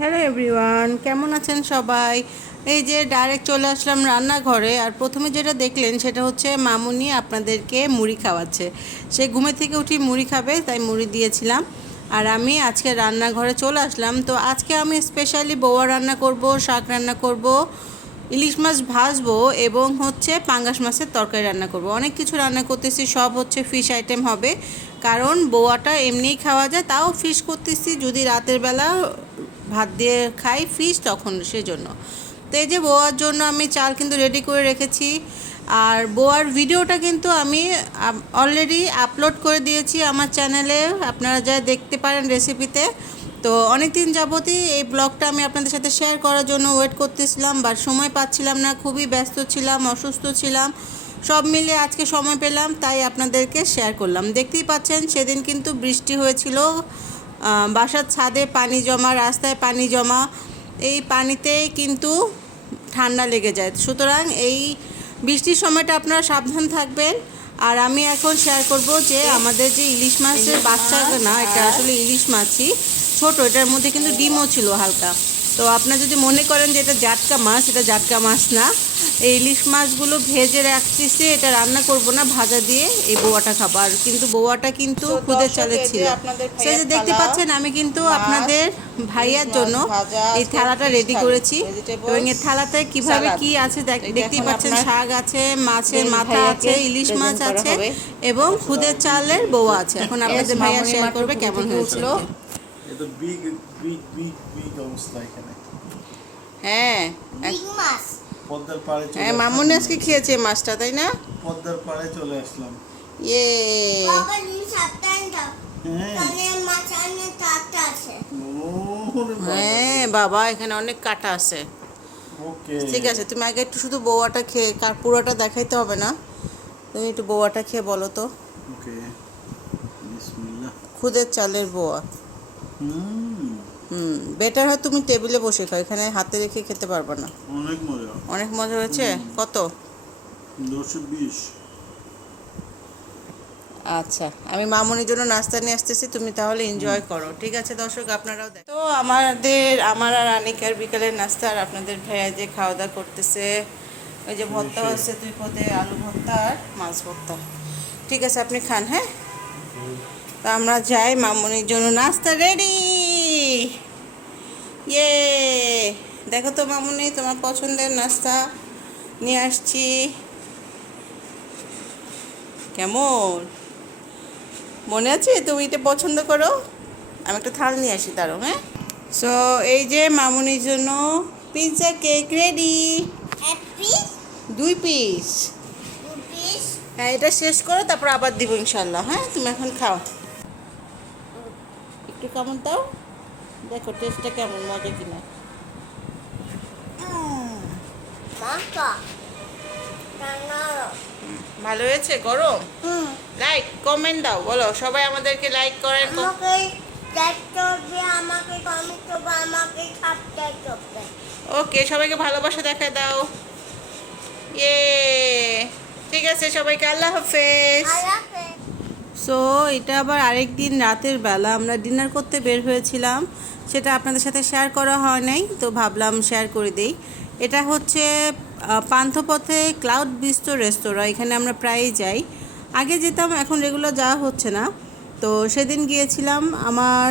Hello everyone, কেমন আছেন সবাই? এই যে ডাইরেক্ট চলে আসলাম রান্নাঘরে। আর প্রথমে যেটা দেখলেন সেটা হচ্ছে মামুনি আপনাদেরকে মুড়ি খাওয়াচ্ছে। সে ঘুমে থেকে উঠি মুড়ি খাবে, তাই মুড়ি দিয়েছিলাম। আর আমি আজকে রান্নাঘরে চলে আসলাম। তো আজকে আমি স্পেশালি বউয়া রান্না করব, শাক রান্না করব, ইলিশ মাছ ভাজবো এবং হচ্ছে পাঙ্গাস মাছের তরকারি রান্না করব। অনেক কিছু রান্না করতেছি, সব হচ্ছে ফিশ আইটেম হবে, কারণ বউয়াটা এমনিই খাওয়া যায়, তাও ফিশ করতেছি যদি রাতের বেলা ভাত দিয়ে খাই ফিশ, তখন সেজন্য। তো এই যে বউয়ার জন্য আমি চাল কিন্তু রেডি করে রেখেছি। আর বউয়ার ভিডিওটা কিন্তু আমি অলরেডি আপলোড করে দিয়েছি আমার চ্যানেলে, আপনারা যা দেখতে পারেন রেসিপিতে। তো অনেক দিন যাবতই এই ব্লগটা আমি আপনাদের সাথে শেয়ার করার জন্য ওয়েট করতেছিলাম, বাট সময় পাচ্ছিলাম না, খুবই ব্যস্ত ছিলাম, অসুস্থ ছিলাম, সব মিলিয়ে আজকে সময় পেলাম, তাই আপনাদেরকে শেয়ার করলাম। দেখতেই পাচ্ছেন সেদিন কিন্তু বৃষ্টি হয়েছিল, বাসার ছাদে পানি জমা, রাস্তায় পানি জমা, এই পানিতেই কিন্তু ঠান্ডা লেগে যায়। সুতরাং এই বৃষ্টির সময়টা আপনারা সাবধান থাকবেন। আর আমি এখন শেয়ার করব যে আমাদের যে ইলিশ মাছের বাচ্চা, না এটা আসলে ইলিশ মাছই, ছোট, এটার মধ্যে কিন্তু ডিমও ছিল হালকা। তো আপনারা যদি মনে করেন যে এটা জাটকা মাছ, এটা জাটকা মাছ না। এই ইলিশ মাছগুলো ভেজে রাখতেছি, এটা রান্না করব না, ভাজা দিয়ে এই বোয়াটা খাবার। কিন্তু বোয়াটা কিন্তু খুদের চালে ছিল। সেই যে দেখতে পাচ্ছেন আমি কিন্তু আপনাদের ভাইয়ার জন্য এই থালাটা রেডি করেছি। এবং এই থালাটায় কিভাবে কি আছে দেখতেই পাচ্ছেন, শাক আছে, মাছের মাথা আছে, ইলিশ মাছ আছে এবং খুদের চালের বোয়া আছে। এখন আপনাদের ভাইয়া শেয়ার করবে কেমন হয়েছিল। এটা বিগ বিগ বিগ বিগ অবস্থা এখানে। হ্যাঁ, পদ্মার পাড়ে চলে হ্যাঁ, মামুনি আজকে খেয়েছে মাছটা, তাই না? পদ্মার পাড়ে চলে আসলাম। ইয়ে, হ্যাঁ বাবা, এখানে অনেক কাটা আছে। ওকে, ঠিক আছে, তুমি আগে একটু শুধু বৌয়াটা খেয়ে, পুরোটা দেখাইতে হবে না, তুমি একটু বৌয়াটা খেয়ে বলো তো। ওকে, বিসমিল্লাহ। খুদের চালের বোয়া। বেটার হয় তুমি টেবিলে বসে খাও, এখানে হাতে রেখে খেতে পারবে না। অনেক মজা, অনেক মজা হয়েছে। কত? 220। আচ্ছা, আমি মামুনির জন্য নাস্তা নিয়ে আসতেছি, তুমি তাহলে এনজয় করো। ঠিক আছে দর্শক, আপনারাও দেখো। তো আমার আর আনিকার বিকালের নাস্তা, আর আপনাদের ভাইয়া যে খাওয়া দাওয়া করতেছে। ওই যে ভর্তা হচ্ছে, তুই পদে আলু ভর্তা আর মাছ ভর্তা। ঠিক আছে, আপনি খান। হ্যাঁ, তো আমরা যাই, মামুনির জন্য নাস্তা রেডি। ইয়ে, দেখো তো মামুনি, তোমার পছন্দের নাস্তা নিয়ে আসছি। কেমন মনে আছে, তুমি এটা পছন্দ করো? আমি একটা থাল নিয়ে আসি তারও। হ্যাঁ, সো এই যে মামুনির জন্য পিৎজা কেক রেডি। 2 পিস। হ্যাঁ, এটা শেষ করো, তারপর আবার দিব ইনশাল্লাহ। হ্যাঁ, তুমি এখন খাও, একটু কেমন দাও, দেখো টেস্টটা কেমন, মজা কিনা। ভালো হয়েছে? গরম? লাইক কমেন্ট দাও, বলো সবাই আমাদেরকে লাইক করেন। ওকে, সবাইকে ভালোবাসা দেখায় দাও। ইয়ে, ঠিক আছে, সবাইকে আল্লাহ হাফেজ। সো এটা আবার আরেক দিন রাতের বেলা আমরা ডিনার করতে বের হয়েছিলাম, সেটা আপনাদের সাথে শেয়ার করা হয় নাই, তো ভাবলাম শেয়ার করে দিই। এটা হচ্ছে পান্থপথে ক্লাউড বিস্টো রেস্তোরাঁ, এখানে আমরা প্রায়ই যাই। আগে যেতাম, এখন রেগুলার যাওয়া হচ্ছে না। তো সেদিন গিয়েছিলাম, আমার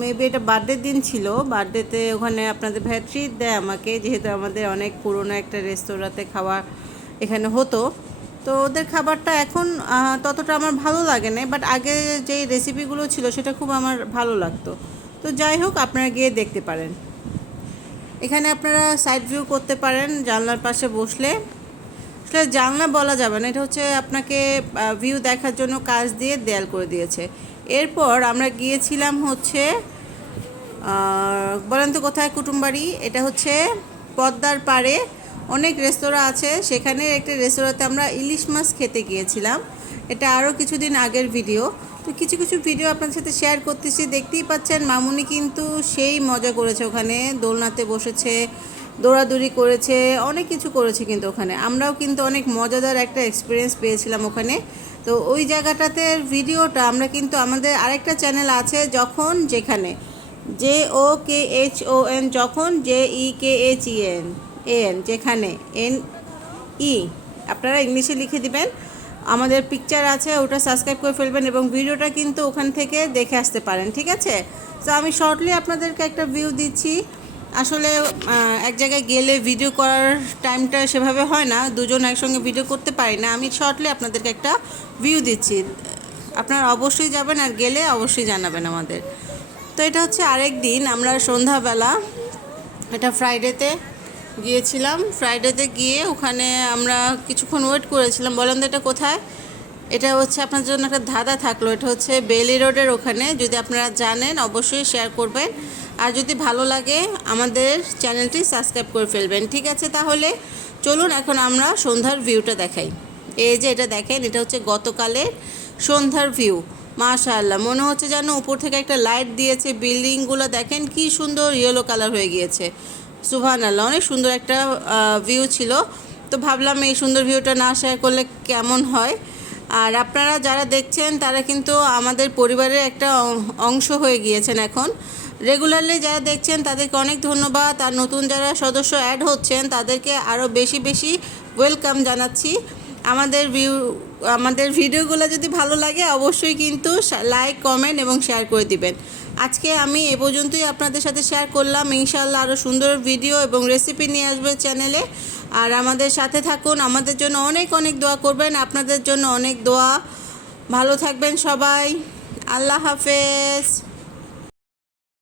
মেবি এটা বার্থডের দিন ছিল। বার্থডেতে ওখানে আপনাদের ভাইয়া ট্রিট দেয় আমাকে, যেহেতু আমাদের অনেক পুরনো একটা রেস্তোরাঁতে খাওয়া এখানে হতো। তো ওদের খাবারটা এখন ততটা আমার ভালো লাগে না, বাট আগে যেই রেসিপিগুলো ছিল সেটা খুব আমার ভালো লাগতো। তো যাই হোক, আপনারা গিয়ে দেখতে পারেন। এখানে আপনারা সাইড ভিউ করতে পারেন জানলার পাশে বসলে। আসলে জানলা বলা যাবে না, এটা হচ্ছে আপনাকে ভিউ দেখার জন্য কাচ দিয়ে দেয়াল করে দিয়েছে। এরপর আমরা গিয়েছিলাম হচ্ছে, বলেন তো কোথায় কুটুমবাড়ি, এটা হচ্ছে পদ্মার পাড়ে অনেক রেস্তোরাঁ আছে, সেখানে একটা রেস্তোরাঁতে আমরা ইলিশ মাছ খেতে গিয়েছিলাম। এটা আরও কিছুদিন আগের ভিডিও। তো কিছু কিছু ভিডিও আপনাদের সাথে শেয়ার করতেছি। দেখতেই পাচ্ছেন মামুনি কিন্তু সেই মজা করেছে, ওখানে দোলনাতে বসেছে, দৌড়াদৌড়ি করেছে, অনেক কিছু করেছে। কিন্তু ওখানে আমরাও কিন্তু অনেক মজাদার একটা এক্সপিরিয়েন্স পেয়েছিলাম ওখানে। তো ওই জায়গাটাতে ভিডিওটা আমরা কিন্তু আমাদের আরেকটা চ্যানেল আছে, যখন যেখানে, JOKHON, যখন JEKHEN, যেখানে NE আপনারা ইংলিশে লিখে দিবেন। আমাদের পিকচার আছে, ওটা সাবস্ক্রাইব করে ফেলবেন এবং ভিডিওটা কিন্তু ওখান থেকে দেখে আসতে পারেন, ঠিক আছে? তো আমি শর্টলি আপনাদেরকে একটা ভিউ দিচ্ছি। আসলে এক জায়গায় গেলে ভিডিও করার টাইমটা সেভাবে হয় না, দুজন একসঙ্গে ভিডিও করতে পারি না। আমি শর্টলি আপনাদেরকে একটা ভিউ দিচ্ছি, আপনারা অবশ্যই যাবেন আর গেলে অবশ্যই জানাবেন আমাদের। তো এটা হচ্ছে আরেক দিন, আমরা সন্ধ্যাবেলা এটা ফ্রাইডেতে গিয়েছিলাম। ফ্রাইডেতে গিয়ে ওখানে আমরা কিছুক্ষণ ওয়েট করেছিলাম। বলেন তো এটা কোথায়? এটা হচ্ছে আপনাদের জন্য একটা ধাঁধা থাকলো, এটা হচ্ছে বেলি রোডের ওখানে। যদি আপনারা জানেন অবশ্যই শেয়ার করবেন, আর যদি ভালো লাগে আমাদের চ্যানেলটি সাবস্ক্রাইব করে ফেলবেন, ঠিক আছে? তাহলে চলুন এখন আমরা সন্ধ্যার ভিউটা দেখাই। এই যে এটা দেখেন, এটা হচ্ছে গতকালের সন্ধ্যার ভিউ। মাশাআল্লাহ, মনে হচ্ছে যেন উপর থেকে একটা লাইট দিয়েছে। বিল্ডিংগুলো দেখেন কি সুন্দর ইয়েলো কালার হয়ে গিয়েছে। সুবহানাল্লাহ, অনেক সুন্দর একটা ভিউ ছিল। তো ভাবলাম এই সুন্দর ভিউটা না শেয়ার করলে কেমন হয়। আর আপনারা যারা দেখছেন তারা কিন্তু আমাদের পরিবারের একটা অংশ হয়ে গিয়েছেন এখন। রেগুলারলি যারা দেখছেন তাদেরকে অনেক ধন্যবাদ, আর নতুন যারা সদস্য অ্যাড হচ্ছেন তাদেরকে আরও বেশি বেশি ওয়েলকাম জানাচ্ছি। আমাদের ভিডিওগুলো যদি ভালো লাগে অবশ্যই কিন্তু লাইক, কমেন্ট এবং শেয়ার করে দিবেন। আজকে আমি এ পর্যন্তই আপনাদের সাথে শেয়ার করলাম। ইনশাআল্লাহ আরও সুন্দর ভিডিও এবং রেসিপি নিয়ে আসবে চ্যানেলে। আর আমাদের সাথে থাকুন, আমাদের জন্য অনেক অনেক দোয়া করবেন, আপনাদের জন্য অনেক দোয়া। ভালো থাকবেন সবাই, আল্লাহ হাফেজ।